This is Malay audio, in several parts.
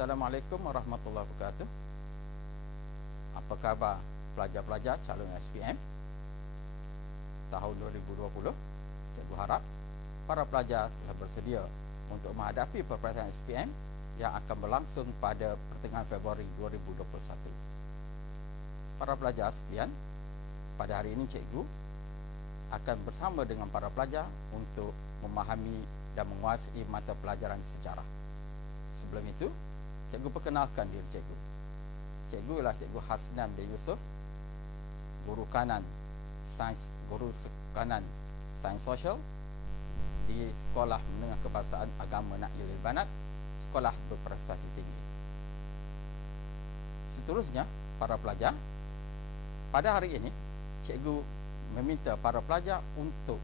Assalamualaikum warahmatullahi wabarakatuh. Apa khabar pelajar-pelajar calon SPM tahun 2020? Cikgu harap para pelajar telah bersedia untuk menghadapi peperiksaan SPM yang akan berlangsung pada pertengahan Februari 2021. Para pelajar sekalian, pada hari ini cikgu akan bersama dengan para pelajar untuk memahami dan menguasai mata pelajaran sejarah. Sebelum itu, cikgu perkenalkan diri cikgu. Cikgu ialah Cikgu Hasnan bin Yusuf, guru kanan sains sosial di Sekolah Menengah Kebangsaan Agama Nahdlatul Banat, sekolah berprestasi tinggi. Seterusnya, para pelajar, pada hari ini cikgu meminta para pelajar untuk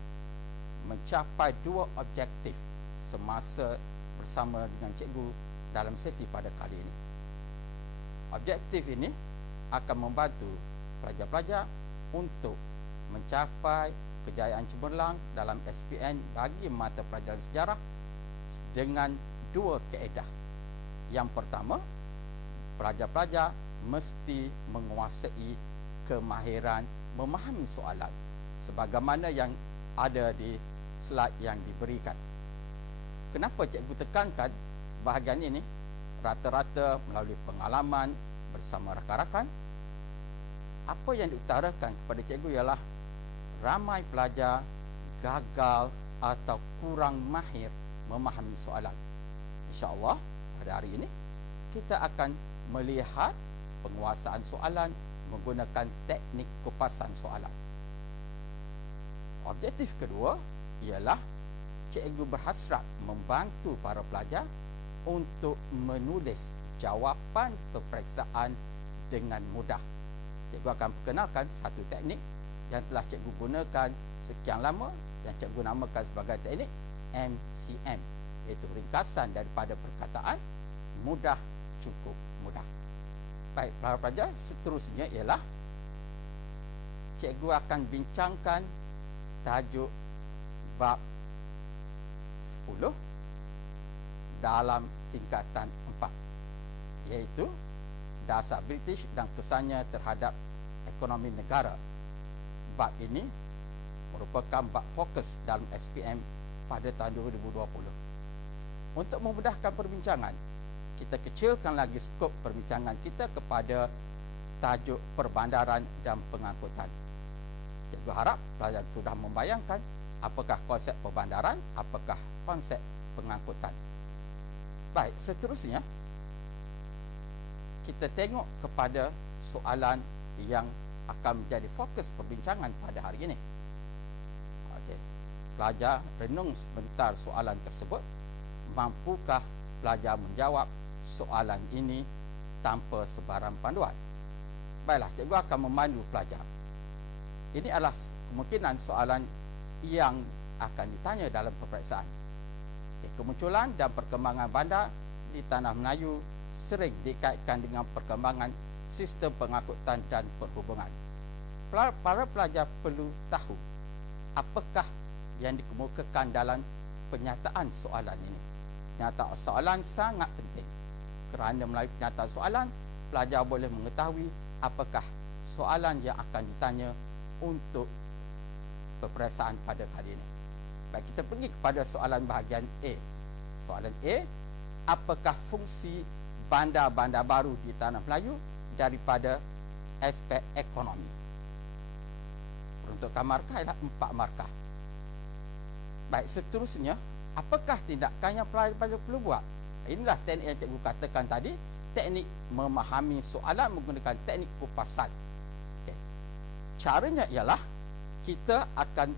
mencapai dua objektif semasa bersama dengan cikgu dalam sesi pada kali ini. Objektif ini akan membantu pelajar-pelajar untuk mencapai kejayaan cemerlang dalam SPM bagi mata pelajaran sejarah dengan dua kaedah. Yang pertama, pelajar-pelajar mesti menguasai kemahiran memahami soalan sebagaimana yang ada di slide yang diberikan. Kenapa cikgu tekankan bahagian ini? Rata-rata melalui pengalaman bersama rakan-rakan, apa yang diutarakan kepada cikgu ialah ramai pelajar gagal atau kurang mahir memahami soalan. InsyaAllah pada hari ini kita akan melihat penguasaan soalan menggunakan teknik kupasan soalan. Objektif kedua ialah cikgu berhasrat membantu para pelajar untuk menulis jawapan peperiksaan dengan mudah. Cikgu akan perkenalkan satu teknik yang telah cikgu gunakan sekian lama yang cikgu namakan sebagai teknik MCM, iaitu ringkasan daripada perkataan mudah cukup mudah. Baik, para pelajar, seterusnya ialah cikgu akan bincangkan tajuk bab 10 dalam tingkatan 4, iaitu dasar British dan kesannya terhadap ekonomi negara. Bab ini merupakan bab fokus dalam SPM pada tahun 2020. Untuk memudahkan perbincangan, kita kecilkan lagi skop perbincangan kita kepada tajuk perbandaran dan pengangkutan. Cikgu harap pelajar sudah membayangkan apakah konsep perbandaran, apakah konsep pengangkutan. Baik, seterusnya kita tengok kepada soalan yang akan menjadi fokus perbincangan pada hari ini. Okey. Pelajar renung sebentar soalan tersebut. Mampukah pelajar menjawab soalan ini tanpa sebarang panduan? Baiklah, cikgu akan memandu pelajar. Ini adalah kemungkinan soalan yang akan ditanya dalam peperiksaan. Kemunculan dan perkembangan bandar di tanah Melayu sering dikaitkan dengan perkembangan sistem pengangkutan dan perhubungan. Para pelajar perlu tahu apakah yang dikemukakan dalam penyataan soalan ini. Penyataan soalan sangat penting kerana melalui penyataan soalan, pelajar boleh mengetahui apakah soalan yang akan ditanya untuk peperiksaan pada kali ini. Baik, kita pergi kepada soalan bahagian A. Soalan A, apakah fungsi bandar-bandar baru di tanah Melayu daripada aspek ekonomi? Peruntukan markah ialah 4 markah. Baik, seterusnya, apakah tindakan yang pelajar perlu buat? Inilah teknik yang cikgu katakan tadi, teknik memahami soalan menggunakan teknik kupasan. Okay. Caranya ialah kita akan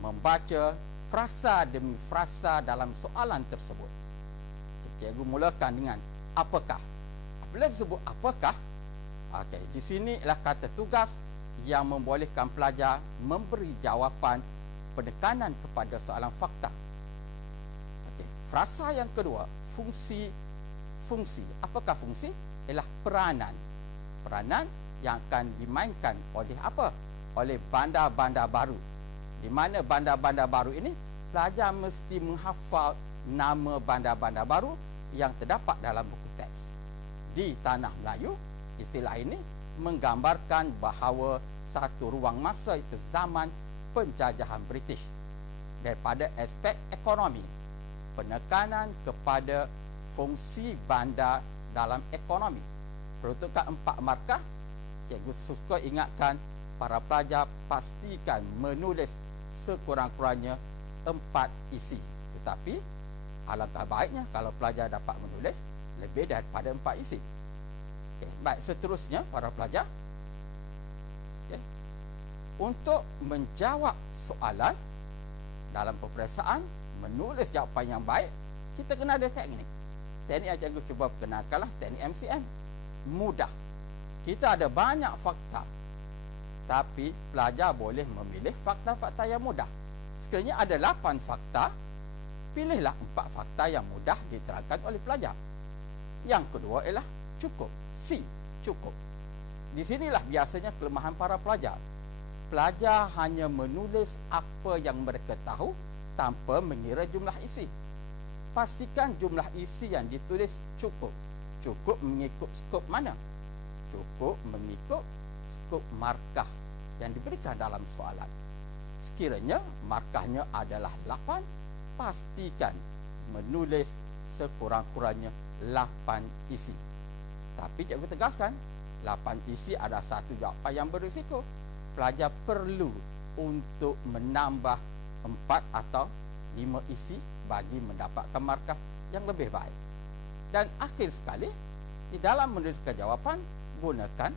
membaca frasa demi frasa dalam soalan tersebut. Cikgu mulakan dengan apakah. Apabila disebut apakah, okey, di sini ialah kata tugas yang membolehkan pelajar memberi jawapan penekanan kepada soalan fakta. Okey, frasa yang kedua, fungsi. Apakah fungsi? Ialah peranan. Peranan yang akan dimainkan oleh apa? Oleh bandar-bandar baru. Di mana bandar-bandar baru ini pelajar mesti menghafal nama bandar-bandar baru yang terdapat dalam buku teks. di tanah Melayu. Istilah ini menggambarkan bahawa satu ruang masa itu zaman penjajahan British. Daripada aspek ekonomi, penekanan kepada fungsi bandar dalam ekonomi. Peruntukan 4 markah, cikgu suka ingatkan para pelajar pastikan menulis sekurang-kurangnya 4 isi. Tetapi alangkah baiknya kalau pelajar dapat menulis lebih daripada 4 isi. Okay. Baik, seterusnya para pelajar, okay, untuk menjawab soalan dalam peperiksaan, menulis jawapan yang baik, kita kena ada teknik. Teknik yang cikgu cuba kenalkanlah teknik MCM. Mudah. Kita ada banyak fakta, tapi pelajar boleh memilih fakta-fakta yang mudah. Sekiranya ada 8 fakta, pilihlah 4 fakta yang mudah diterangkan oleh pelajar. Yang kedua ialah cukup. C, cukup. Di sinilah biasanya kelemahan para pelajar. Pelajar hanya menulis apa yang mereka tahu tanpa mengira jumlah isi. Pastikan jumlah isi yang ditulis cukup. Cukup mengikut skop mana? Cukup mengikut skop markah yang diberikan dalam soalan. Sekiranya markahnya adalah 8, pastikan menulis sekurang-kurangnya 8 isi. Tapi cikgu tegaskan, 8 isi adalah satu jawapan yang berisiko. Pelajar perlu untuk menambah 4 atau 5 isi bagi mendapatkan markah yang lebih baik. Dan akhir sekali, di dalam menuliskan jawapan, gunakan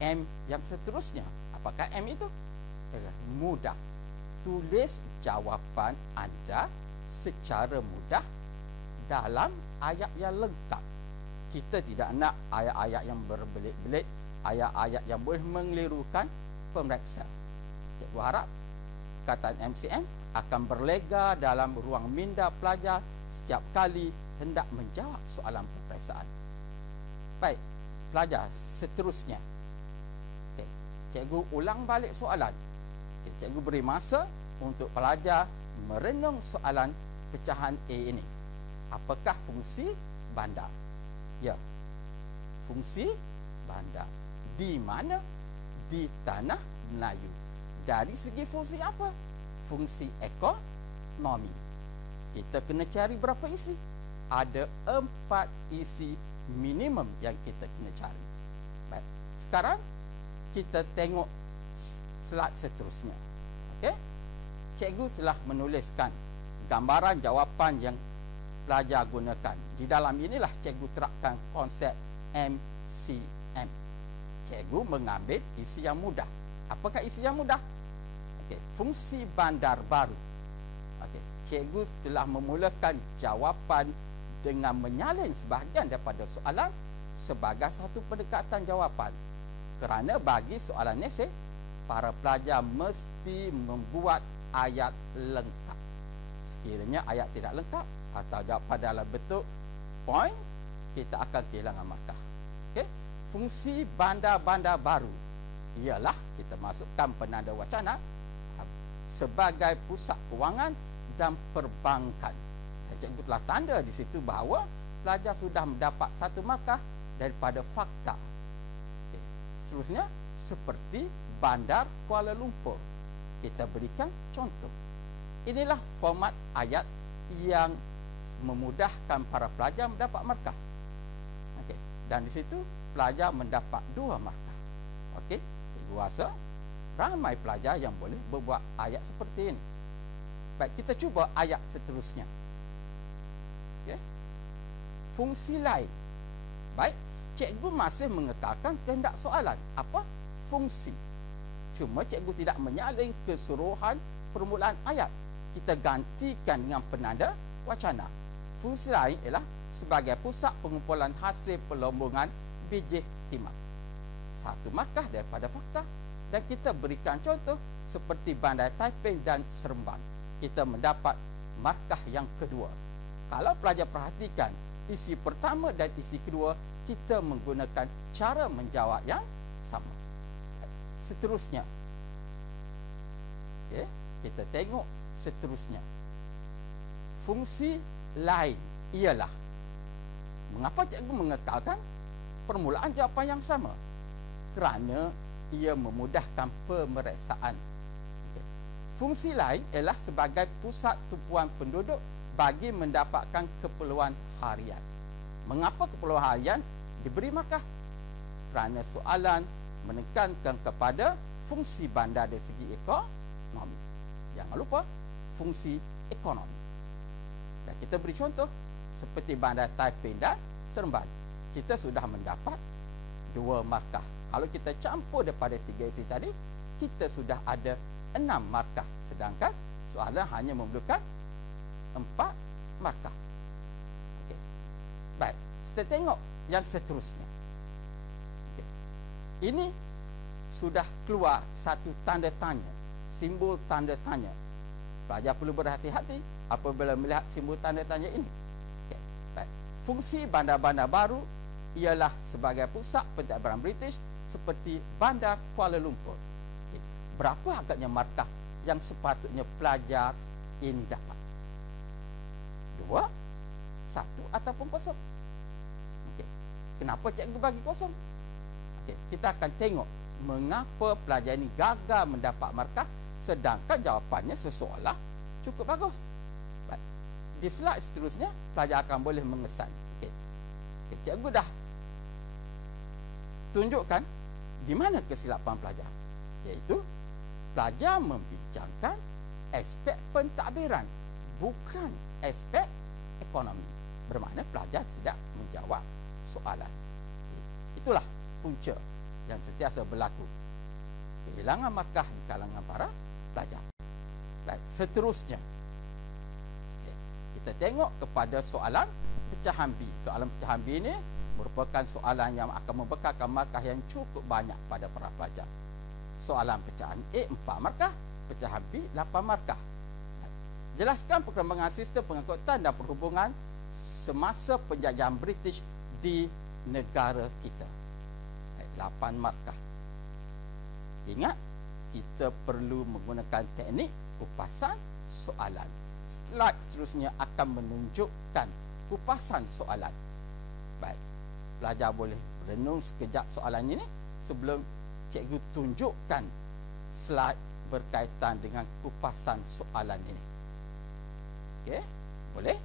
M yang seterusnya. Apakah M itu? Mudah. Tulis jawapan anda secara mudah dalam ayat yang lengkap. Kita tidak nak ayat-ayat yang berbelit-belit, ayat-ayat yang boleh mengelirukan pemeriksa. Cikgu harap perkataan MCM akan berlega dalam ruang minda pelajar setiap kali hendak menjawab soalan peperiksaan. Baik, pelajar seterusnya. Okay. Cikgu ulang balik soalan. Okay. Cikgu beri masa untuk pelajar merenung soalan pecahan A ini. Apakah fungsi bandar? Ya, fungsi bandar. Di mana? Di tanah Melayu. Dari segi fungsi apa? Fungsi ekonomi. Kita kena cari berapa isi? Ada 4 isi minimum yang kita kena cari. Baik. Sekarang kita tengok slide seterusnya. Okey. Cikgu telah menuliskan gambaran jawapan yang pelajar gunakan. Di dalam inilah cikgu terapkan konsep MCM. Cikgu mengambil isi yang mudah. Apakah isi yang mudah? Okey, fungsi bandar baru. Okey, cikgu telah memulakan jawapan dengan menyalin sebahagian daripada soalan sebagai satu pendekatan jawapan. Kerana bagi soalan esei, para pelajar mesti membuat ayat lengkap. Sekiranya ayat tidak lengkap atau jawapan dalam bentuk point, kita akan kehilangan markah. Okey, fungsi bandar-bandar baru ialah kita masukkan penanda wacana sebagai pusat kewangan dan perbankan. Cikgu telah tanda di situ bahawa pelajar sudah mendapat 1 markah daripada fakta. Okay. Seterusnya, seperti Bandar Kuala Lumpur. Kita berikan contoh. Inilah format ayat yang memudahkan para pelajar mendapat markah. Okay. Dan di situ pelajar mendapat 2 markah. Okey, cikgu rasa ramai pelajar yang boleh berbuat ayat seperti ini. Baik, kita cuba ayat seterusnya. Okay. Fungsi lain. Baik, cikgu masih mengekalkan kehendak soalan. Apa? Fungsi. Cuma cikgu tidak menyalin keseluruhan permulaan ayat. Kita gantikan dengan penanda wacana. Fungsi lain ialah sebagai pusat pengumpulan hasil pelombongan biji timah. 1 markah daripada fakta. Dan kita berikan contoh seperti Bandar Taiping dan Seremban. Kita mendapat markah yang kedua. Kalau pelajar perhatikan isi pertama dan isi kedua, kita menggunakan cara menjawab yang sama. Seterusnya. Okay, kita tengok seterusnya. Fungsi lain ialah Mengapa cikgu mengekalkan permulaan jawapan yang sama? Kerana ia memudahkan pemeriksaan. Okay. Fungsi lain ialah sebagai pusat tumpuan penduduk bagi mendapatkan keperluan harian. Mengapa keperluan harian diberi markah? Kerana soalan menekankan kepada fungsi bandar dari segi ekonomi. Jangan lupa fungsi ekonomi. Dan kita beri contoh seperti bandar Taiping dan Seremban. Kita sudah mendapat 2 markah. Kalau kita campur daripada 3 isi tadi, kita sudah ada 6 markah. Sedangkan soalan hanya memerlukan 4 markah. Okey. Baik, kita tengok yang seterusnya. Okey. Ini sudah keluar satu tanda tanya, simbol tanda tanya. Pelajar perlu berhati-hati apabila melihat simbol tanda tanya ini. Okay. Baik. Fungsi bandar-bandar baru ialah sebagai pusat pentadbiran British seperti bandar Kuala Lumpur. Okay. Berapa agaknya markah yang sepatutnya pelajar ini dapat? 2, 1 ataupun kosong? Okay. Kenapa cikgu bagi kosong? Okay. Kita akan tengok mengapa pelajar ini gagal mendapat markah sedangkan jawapannya seseolah cukup bagus. Baik. Di slide seterusnya, pelajar akan boleh mengesan. Okey. Okay, cikgu dah tunjukkan di mana kesilapan pelajar. Iaitu, pelajar membincangkan aspek pentadbiran, bukan aspek ekonomi. Bermakna pelajar tidak menjawab soalan. Okay. Itulah punca yang sentiasa berlaku. Kehilangan markah di kalangan para pelajar. Baik, seterusnya. Okay. Kita tengok kepada soalan pecahan B. Soalan pecahan B ini merupakan soalan yang akan membekalkan markah yang cukup banyak pada para pelajar. Soalan pecahan A 4 markah, pecahan B 8 markah. Baik. Jelaskan perkembangan sistem pengangkutan dan perhubungan semasa penjajahan British di negara kita. 8 markah. Ingat, kita perlu menggunakan teknik kupasan soalan. Slide seterusnya akan menunjukkan kupasan soalan. Baik, pelajar boleh renung sekejap soalan ini sebelum cikgu tunjukkan slide berkaitan dengan kupasan soalan ini. Okey, boleh?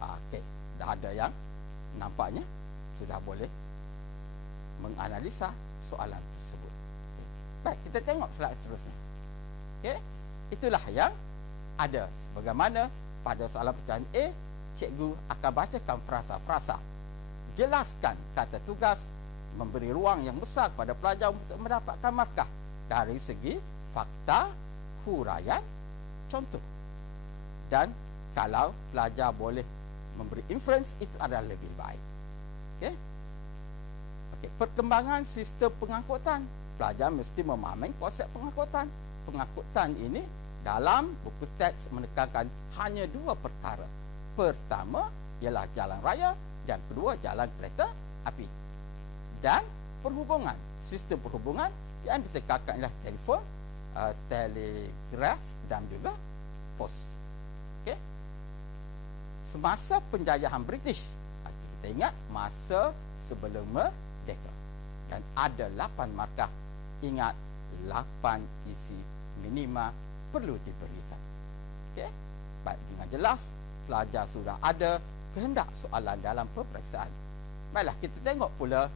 Okey, dah ada yang nampaknya sudah boleh menganalisa soalan tersebut. Okay. Baik, kita tengok slide seterusnya. Okey, itulah yang ada. Sebagaimana pada soalan pecahan A, cikgu akan bacakan frasa-frasa. Jelaskan kata tugas, memberi ruang yang besar kepada pelajar untuk mendapatkan markah dari segi fakta, huraian, contoh. Dan kalau pelajar boleh memberi inference, itu adalah lebih baik. Okey. Okay. Perkembangan sistem pengangkutan. Pelajar mesti memahami konsep pengangkutan. Pengangkutan ini dalam buku teks menekankan hanya 2 perkara. Pertama ialah jalan raya dan kedua jalan kereta api. Dan perhubungan. Sistem perhubungan yang ditekankan ialah telefon, telegraf dan juga pos. Okay. Semasa penjajahan British, kita ingat masa sebelum merdeka, dan ada 8 markah. Ingat, 8 isi minima perlu diberikan. Okey, baik, dengan jelas pelajar sudah ada kehendak soalan dalam peperiksaan. Baiklah, kita tengok pula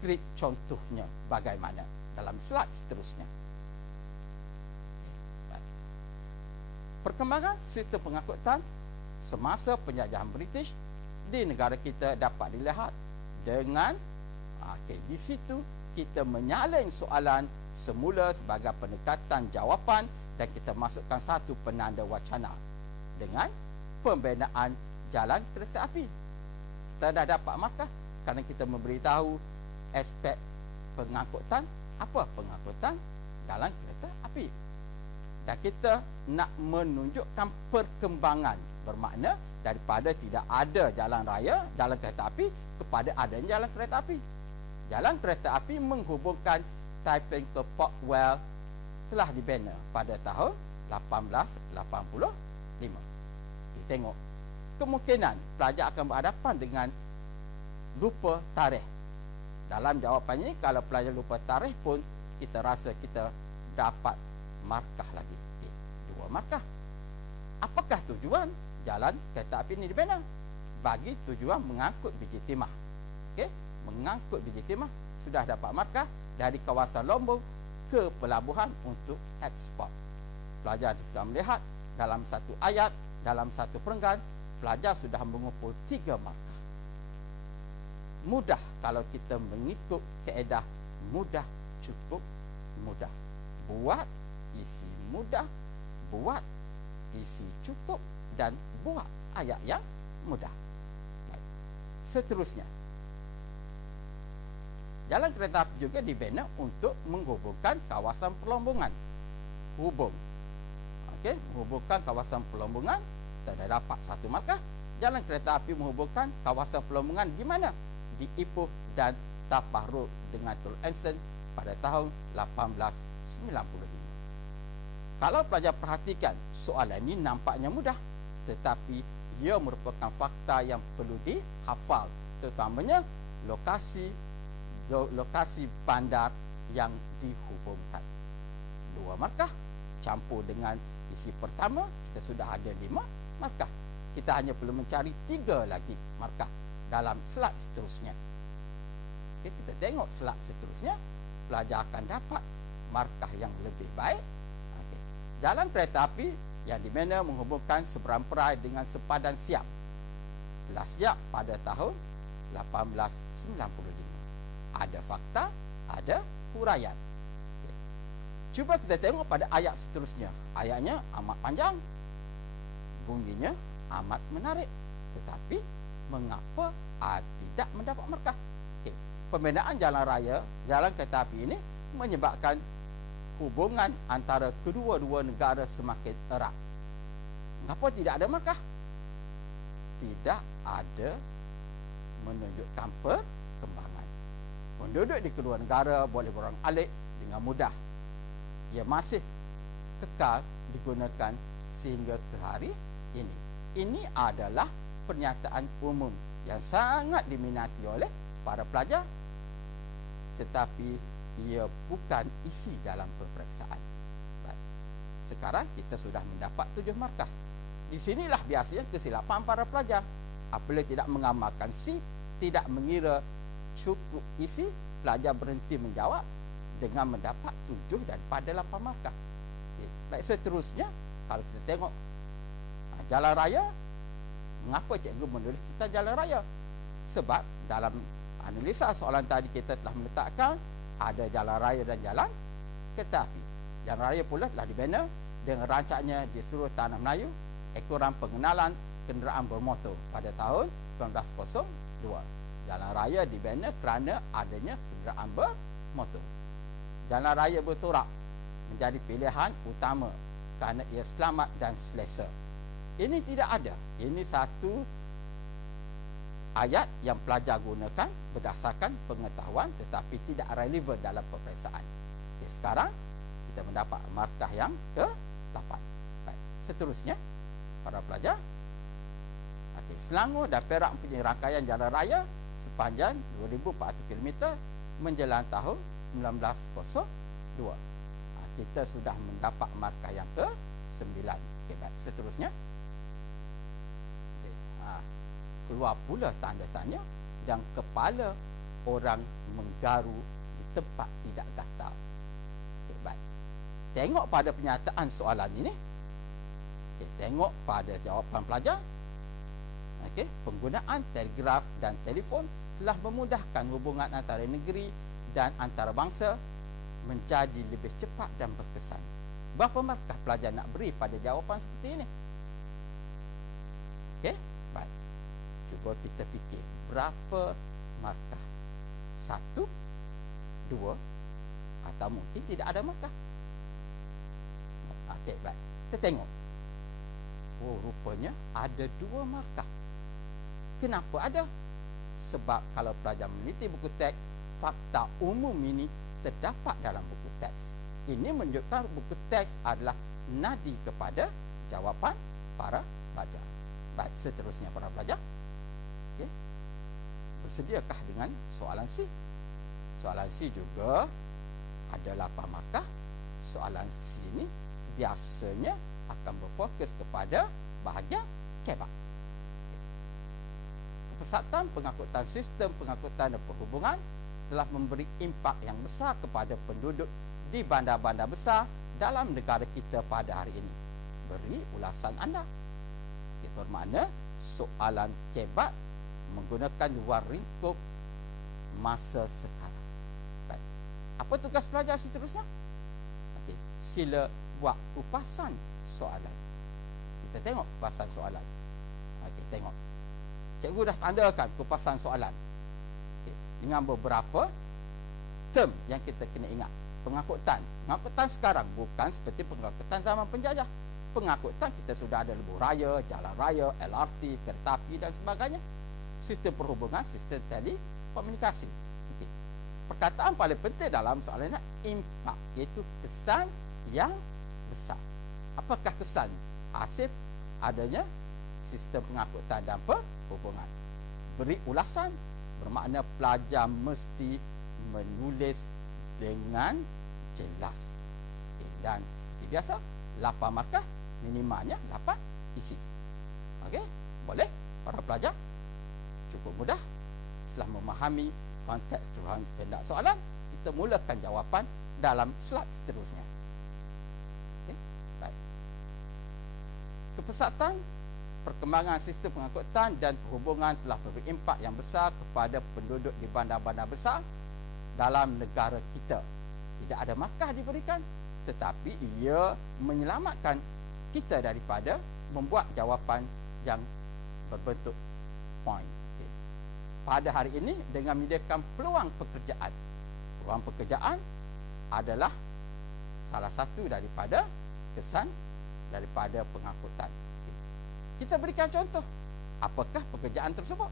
skrip contohnya bagaimana dalam slide seterusnya. Baik. Perkembangan sistem pengangkutan semasa penjajahan British di negara kita dapat dilihat dengan di situ kita menyalin soalan semula sebagai pendekatan jawapan dan kita masukkan satu penanda wacana dengan pembinaan jalan kereta api. Kita dah dapat markah kerana kita memberitahu aspek pengangkutan, apa pengangkutan jalan kereta api. Dan kita nak menunjukkan perkembangan, bermakna daripada tidak ada jalan raya, jalan kereta api kepada adanya jalan kereta api. Jalan kereta api menghubungkan Taiping ke Port Well telah dibina pada tahun 1885. Kita tengok kemungkinan pelajar akan berhadapan dengan lupa tarikh. Dalam jawapan ini, kalau pelajar lupa tarikh pun, kita rasa kita dapat markah lagi. Okay. 2 markah. Apakah tujuan jalan kereta api ini dibina? Bagi tujuan mengangkut biji timah. Okay? Mengangkut biji timah, sudah dapat markah dari kawasan Lombok ke pelabuhan untuk ekspor. Pelajar sudah melihat dalam satu ayat, dalam satu perenggan, pelajar sudah mengumpul 3 markah. Mudah kalau kita mengikut kaedah mudah cukup mudah. Buat isi mudah, buat isi cukup, dan buat ayat yang mudah. Baik. Seterusnya, jalan kereta api juga dibina untuk menghubungkan kawasan perlombongan. Menghubungkan kawasan perlombongan, kita dah dapat 1 markah. Jalan kereta api menghubungkan kawasan perlombongan di mana? Di Ipoh dan Tapah Road dengan Tol Anson pada tahun 1895. Kalau pelajar perhatikan, soalan ini nampaknya mudah, tetapi ia merupakan fakta yang perlu dihafal, terutamanya lokasi bandar yang dihubungkan. 2 markah campur dengan isi pertama, kita sudah ada 5 markah. Kita hanya perlu mencari 3 lagi markah dalam slide seterusnya. Okay, kita tengok slide seterusnya, pelajar akan dapat markah yang lebih baik. Okay. Jalan kereta api yang dimana menghubungkan Seberang Perai dengan Sepadan Siap telah siap pada tahun 1895. Ada fakta, ada huraian. Okay. Cuba kita tengok pada ayat seterusnya. Ayatnya amat panjang, bunyinya amat menarik, tetapi mengapa tidak mendapat markah? Okay. Pembinaan jalan raya, jalan kereta api ini menyebabkan hubungan antara kedua-dua negara semakin erat. Mengapa tidak ada markah? Tidak ada menunjukkan perkembangan. Penduduk di kedua negara boleh berorang alik dengan mudah. Ia masih kekal digunakan sehingga ke hari ini. Ini adalah pernyataan umum yang sangat diminati oleh para pelajar, tetapi ia bukan isi dalam peperiksaan. Baik. Sekarang kita sudah mendapat 7 markah. Di sinilah biasanya kesilapan para pelajar. Apabila tidak mengamalkan C, tidak mengira cukup isi, pelajar berhenti menjawab dengan mendapat 7 daripada 8 markah. Okay. Baik, seterusnya, kalau kita tengok jalan raya, mengapa cikgu menulis kita jalan raya? Sebab dalam analisa soalan tadi kita telah meletakkan ada jalan raya dan jalan kereta api. Jalan raya pula telah dibina dengan rancangnya di seluruh tanah Melayu, ekoran pengenalan kenderaan bermotor pada tahun 1902. Jalan raya dibina kerana adanya kenderaan bermotor. Jalan raya berturak menjadi pilihan utama kerana ia selamat dan selesa. Ini tidak ada. Ini satu ayat yang pelajar gunakan berdasarkan pengetahuan tetapi tidak relevan dalam peperiksaan. Okay, sekarang kita mendapat markah yang ke-8. Baik, seterusnya para pelajar. Okay, Selangor dan Perak mempunyai rangkaian jalan raya sepanjang 2,400 km menjelang tahun 1902. Kita sudah mendapat markah yang ke-9. Okay, baik, seterusnya. Keluar pula tanda tanya dan kepala orang menggaru di tempat tidak gatal. Okay, baik. Tengok pada pernyataan soalan ini. Okay, tengok pada jawapan pelajar. Okay, penggunaan telegraf dan telefon telah memudahkan hubungan antara negeri dan antarabangsa menjadi lebih cepat dan berkesan. Berapa markah pelajar nak beri pada jawapan seperti ini? Okey, baik. Cuba kita fikir berapa markah? 1, 2, atau mungkin tidak ada markah. Okey, baik. Kita tengok. Oh, rupanya ada 2 markah. Kenapa ada? Sebab kalau pelajar meneliti buku teks, fakta umum ini terdapat dalam buku teks. Ini menunjukkan buku teks adalah nadi kepada jawapan para pelajar. Baik, seterusnya para pelajar. Okey. Bersediakah dengan soalan C? Soalan C juga ada 8 markah. Soalan C ini biasanya akan berfokus kepada bahagian kebab. Kepesatan pengangkutan sistem pengangkutan dan perhubungan telah memberi impak yang besar kepada penduduk di bandar-bandar besar dalam negara kita pada hari ini. Beri ulasan anda. Itu bermakna soalan kebab menggunakan luar lingkup masa sekarang. Baik. Apa tugas pelajar seterusnya? Okey, sila buat kupasan soalan. Kita tengok kupasan soalan. Okey, tengok. Cikgu dah tandakan kupasan soalan. Okey, dengan beberapa term yang kita kena ingat. Pengangkutan. Pengangkutan sekarang bukan seperti pengangkutan zaman penjajah. Pengangkutan kita sudah ada lebuh raya, jalan raya, LRT, kereta api dan sebagainya. Sistem perhubungan, sistem telekomunikasi. Okey. Perkataan paling penting dalam soalan ini impak, iaitu kesan yang besar. Apakah kesan hasil adanya sistem pengangkutan dan perhubungan? Beri ulasan bermakna pelajar mesti menulis dengan jelas. Okay, dan seperti biasa 8 markah, minimanya 8 isi. Okey, boleh para pelajar cukup mudah. Setelah memahami konteks kehendak soalan, kita mulakan jawapan dalam slide seterusnya. Okey, baik. Kepesatan perkembangan sistem pengangkutan dan perhubungan telah memberi impak yang besar kepada penduduk di bandar-bandar besar dalam negara kita. Tidak ada markah diberikan, tetapi ia menyelamatkan kita daripada membuat jawapan yang berbentuk point. Okay. Pada hari ini dengan menyediakan peluang pekerjaan. Peluang pekerjaan adalah salah satu daripada kesan daripada pengangkutan. Okay. Kita berikan contoh. Apakah pekerjaan tersebut?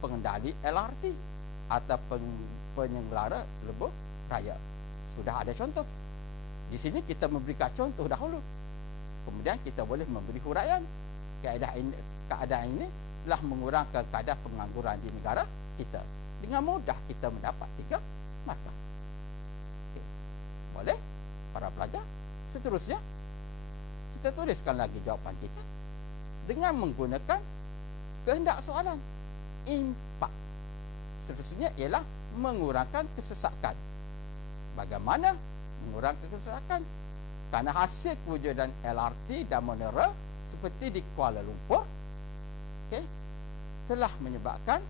Pengendali LRT atau penyelenggara lebuh raya. Sudah ada contoh. Di sini kita memberikan contoh dahulu. Kemudian kita boleh memberi huraian. Keadaan ini telah mengurangkan kadar pengangguran di negara kita. Dengan mudah kita mendapat 3 markah. Okay. Boleh para pelajar? Seterusnya kita tuliskan lagi jawapan kita dengan menggunakan kehendak soalan. Impak. Seterusnya ialah mengurangkan kesesakan. Bagaimana mengurangkan kesesakan? Kerana hasil kewujudan LRT dan monorail seperti di Kuala Lumpur, okay, telah menyebabkan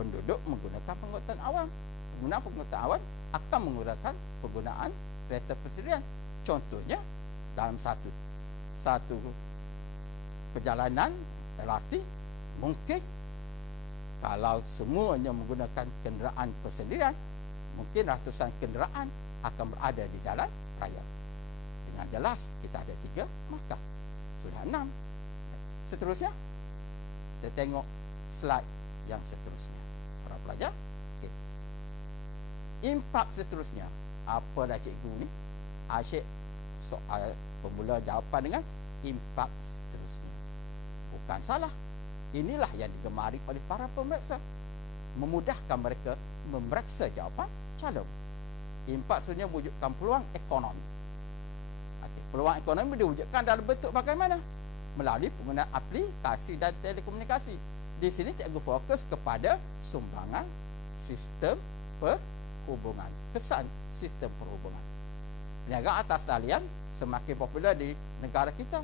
penduduk menggunakan pengangkutan awam. Penggunaan pengangkutan awam akan mengurangkan penggunaan kereta persediaan. Contohnya dalam satu perjalanan LRT, mungkin kalau semuanya menggunakan kenderaan persendirian, mungkin ratusan kenderaan akan berada di jalan raya. Dengan jelas kita ada 3 markah. Sudah 6. Seterusnya kita tengok slide yang seterusnya. Para pelajar, okay. Impak seterusnya. Apa dah cikgu ni? Asyik soal pemula jawapan dengan impak seterusnya. Bukan salah. Inilah yang digemari oleh para pemeriksa, memudahkan mereka memeriksa jawapan calon. Impak sebenarnya wujudkan peluang ekonomi. Okay. Peluang ekonomi diwujudkan dalam bentuk bagaimana? Melalui penggunaan aplikasi dan telekomunikasi. Di sini cikgu fokus kepada sumbangan sistem perhubungan, kesan sistem perhubungan. Perniagaan atas talian semakin popular di negara kita.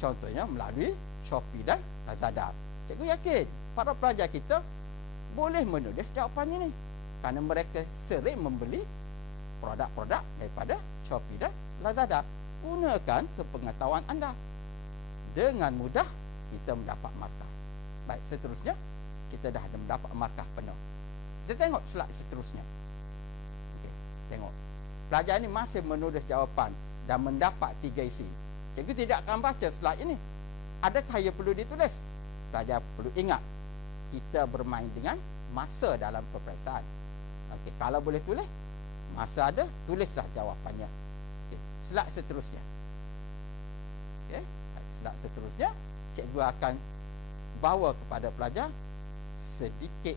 Contohnya melalui Shopee dan Lazada. Cikgu yakin para pelajar kita boleh menulis jawapan ini kerana mereka sering membeli produk-produk daripada Shopee dan Lazada. Gunakan kepengetahuan anda. Dengan mudah kita mendapat markah. Baik, seterusnya kita dah mendapat markah penuh. Kita tengok slide seterusnya. Okey, tengok. Pelajar ini masih menulis jawapan dan mendapat 3 isi. Cikgu tidak akan baca slide ini. Adakah ia perlu ditulis? Pelajar perlu ingat, kita bermain dengan masa dalam peperiksaan. Okey, kalau boleh tulis, masa ada, tulislah jawapannya. Okey, slide seterusnya. Okey, slide seterusnya cikgu akan bawa kepada pelajar sedikit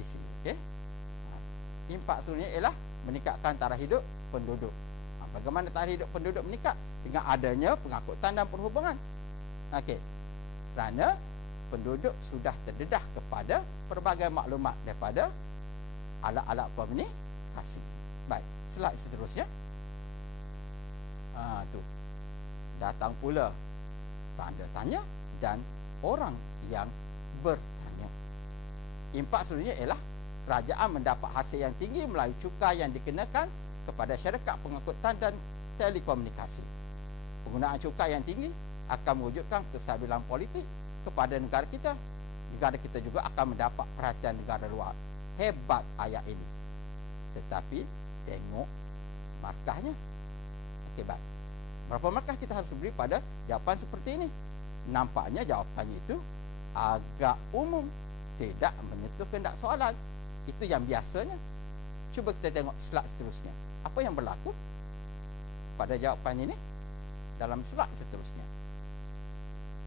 isi. Okey. Impak seluruhnya ialah meningkatkan taraf hidup penduduk. Bagaimana taraf hidup penduduk meningkat? Dengan adanya pengangkutan dan perhubungan. Okey. Kerana penduduk sudah terdedah kepada pelbagai maklumat daripada alat-alat komunikasi. Baik, slide seterusnya. Tu. Datang pula tanda tanya dan orang yang bertanya. Impak seluruhnya ialah kerajaan mendapat hasil yang tinggi melalui cukai yang dikenakan kepada syarikat pengangkutan dan telekomunikasi. Penggunaan cukai yang tinggi akan mewujudkan kestabilan politik kepada negara kita. Negara kita juga akan mendapat perhatian negara luar. Hebat ayat ini. Tetapi tengok markahnya. Okey, baik. Berapa markah kita harus beri pada jawapan seperti ini? Nampaknya jawapannya itu agak umum, tidak menyentuh kehendak soalan. Itu yang biasanya. Cuba kita tengok slide seterusnya. Apa yang berlaku pada jawapan ini dalam slide seterusnya?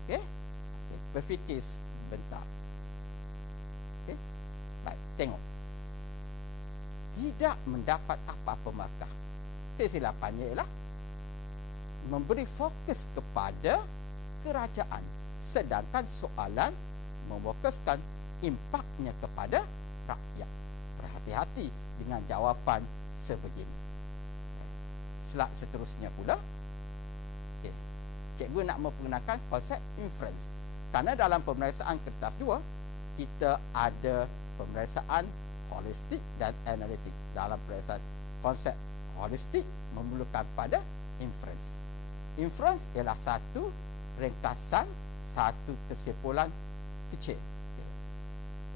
Okey? Okey, berfikir sebentar. Okey? Baik, tengok. Tidak mendapat apa-apa markah. Kesilapannya ialah memberi fokus kepada kerajaan, sedangkan soalan memfokuskan impaknya kepada rakyat. Berhati-hati dengan jawapan sebegini. Slide seterusnya pula. Okay. Cikgu nak memperkenalkan konsep inference. Kerana dalam pemeriksaan kertas 2, kita ada pemeriksaan holistik dan analitik. Dalam pemeriksaan konsep holistik memerlukan pada inference. Inference ialah satu ringkasan, satu kesimpulan kecil. Okay.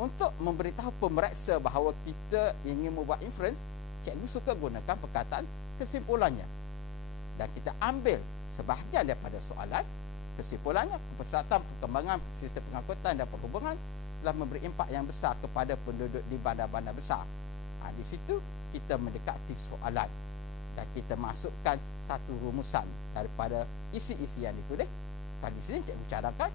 Untuk memberitahu pemeriksa bahawa kita ingin membuat inference, cikgu suka gunakan perkataan kesimpulannya. Dan kita ambil sebahagian daripada soalan. Kesimpulannya, kepesatan perkembangan sistem pengangkutan dan perhubungan telah memberi impak yang besar kepada penduduk di bandar-bandar besar. Di situ kita mendekati soalan dan kita masukkan satu rumusan daripada isi-isi yang ditulis. Di sini cikgu cadangkan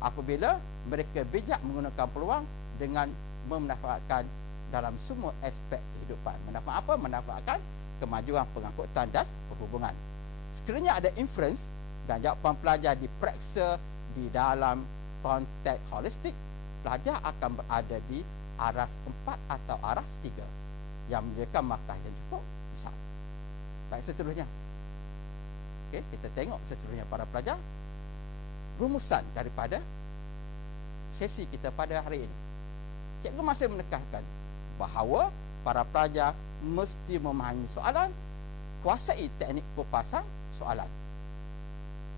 apabila mereka bijak menggunakan peluang dengan memanfaatkan dalam semua aspek kehidupan. Manfaat apa? Manfaatkan kemajuan pengangkutan dan perhubungan. Sekiranya ada inference dan jawapan pelajar diperiksa di dalam konteks holistik, pelajar akan berada di aras 4 atau aras 3 yang menjadikan markah yang cukup besar. Baik, seterusnya. Okey, kita tengok seterusnya para pelajar. Rumusan daripada sesi kita pada hari ini. Cikgu masih menekankan bahawa para pelajar mesti memahami soalan, kuasai teknik kupasan soalan.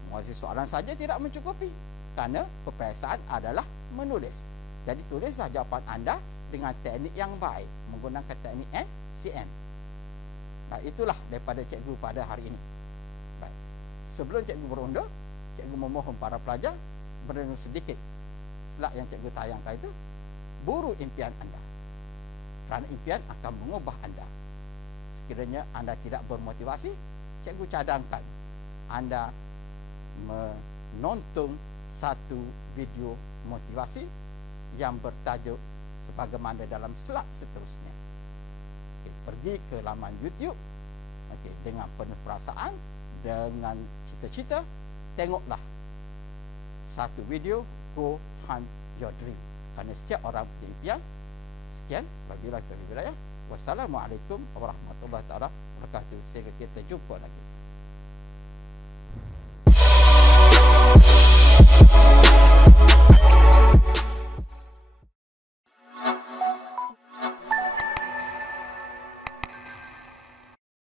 Menguasai soalan saja tidak mencukupi, kerana peperiksaan adalah menulis. Jadi tulislah jawapan anda dengan teknik yang baik, menggunakan teknik MCM. Baik, itulah daripada cikgu pada hari ini. Baik. Sebelum cikgu berundur, cikgu memohon para pelajar merenung sedikit. Slide yang cikgu tayangkan itu, buru impian anda. Kerana impian akan mengubah anda. Sekiranya anda tidak bermotivasi, cikgu cadangkan anda menonton satu video motivasi yang bertajuk sebagaimana dalam slide seterusnya. Okay, pergi ke laman YouTube, okay, dengan penuh perasaan, dengan cita-cita, tengoklah satu video Go Hunt Your Dream. Kerana setiap orang punya impian. Sekian, wabillahi taufiq wal hidayah. Wassalamualaikum warahmatullahi wabarakatuh. Sehingga kita jumpa lagi.